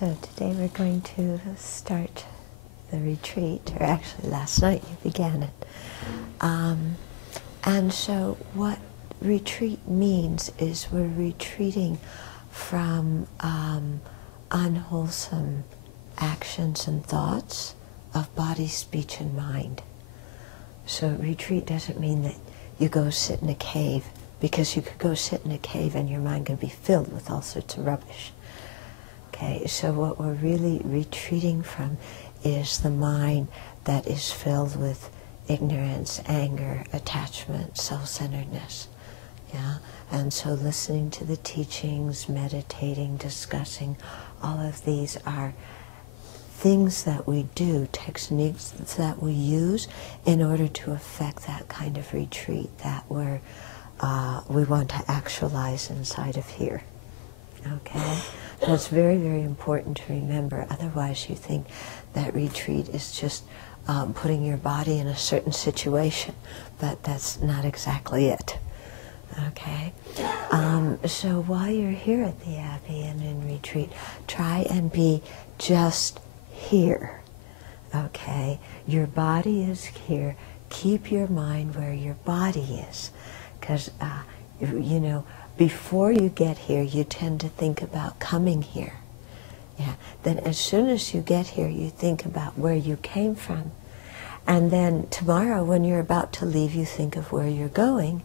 So today we're going to start the retreat, or actually last night you began it. And so what retreat means is we're retreating from unwholesome actions and thoughts of body, speech, and mind. So retreat doesn't mean that you go sit in a cave, because you could go sit in a cave and your mind could be filled with all sorts of rubbish. Okay, so what we're really retreating from is the mind that is filled with ignorance, anger, attachment, self-centeredness. Yeah, and so listening to the teachings, meditating, discussing, all of these are things that we do, techniques that we use in order to effect that kind of retreat that we want to actualize inside of here. Okay? So it's very, very important to remember. Otherwise you think that retreat is just putting your body in a certain situation, but that's not exactly it. Okay? So while you're here at the Abbey and in retreat, try and be just here. Okay? Your body is here. Keep your mind where your body is. Because, you know, before you get here, you tend to think about coming here. Yeah. Then as soon as you get here, you think about where you came from. And then tomorrow, when you're about to leave, you think of where you're going.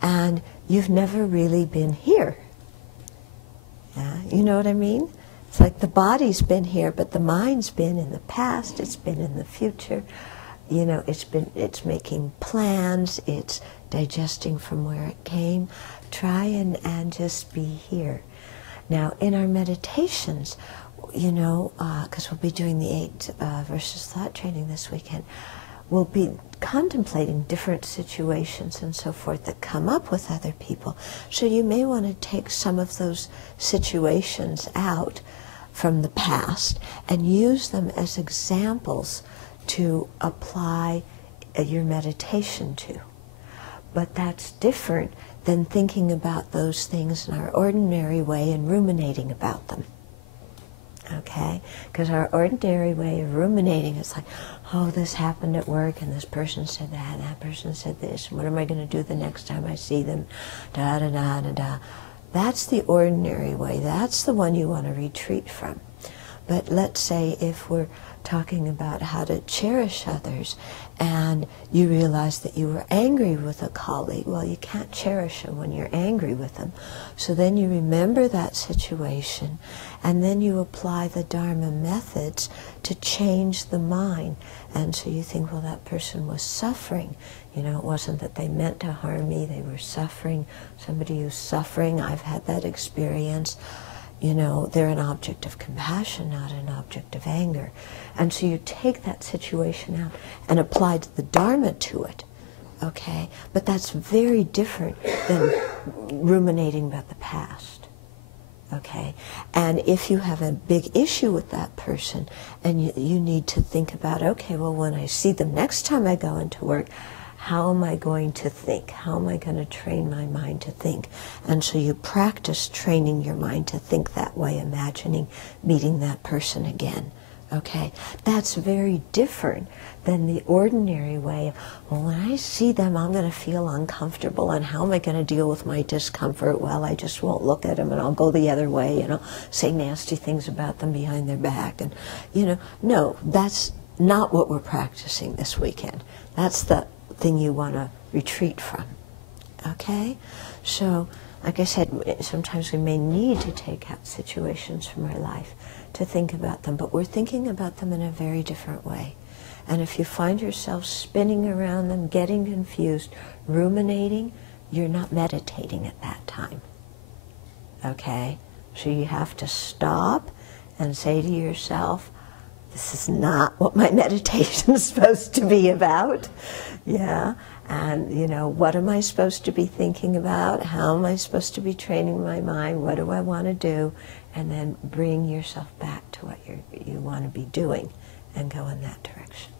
And you've never really been here. Yeah. You know what I mean? It's like the body's been here, but the mind's been in the past, it's been in the future. You know, it's making plans, it's digesting from where it came. Try and just be here. Now, in our meditations, you know, because we'll be doing the 8 verses thought training this weekend, we'll be contemplating different situations and so forth that come up with other people. So you may want to take some of those situations out from the past and use them as examples to apply your meditation to. But that's different than thinking about those things in our ordinary way and ruminating about them. Okay? Because our ordinary way of ruminating is like, oh, this happened at work, and this person said that, and that person said this, and what am I going to do the next time I see them? Da da da da da. That's the ordinary way. That's the one you want to retreat from. But let's say if we're talking about how to cherish others, and you realize that you were angry with a colleague, well, you can't cherish them when you're angry with them. So then you remember that situation, and then you apply the Dharma methods to change the mind. And so you think, well, that person was suffering. You know, it wasn't that they meant to harm me, they were suffering. Somebody who's suffering, I've had that experience. You know, they're an object of compassion, not an object of anger. And so you take that situation out and apply the Dharma to it, okay? But that's very different than ruminating about the past, okay? And if you have a big issue with that person and you need to think about, okay, well, when I see them next time I go into work, how am I going to think? How am I going to train my mind to think? And so you practice training your mind to think that way, imagining meeting that person again. Okay? That's very different than the ordinary way of, well, when I see them, I'm going to feel uncomfortable, and how am I going to deal with my discomfort? Well, I just won't look at them, and I'll go the other way, and I'll say nasty things about them behind their back. And, you know, no, that's not what we're practicing this weekend. That's the thing you want to retreat from. Okay? So, like I said, sometimes we may need to take out situations from our life to think about them, but we're thinking about them in a very different way. And if you find yourself spinning around them, getting confused, ruminating, you're not meditating at that time. Okay? So you have to stop and say to yourself, this is not what my meditation is supposed to be about. Yeah, and you know, what am I supposed to be thinking about? How am I supposed to be training my mind? What do I want to do? And then bring yourself back to what you want to be doing and go in that direction.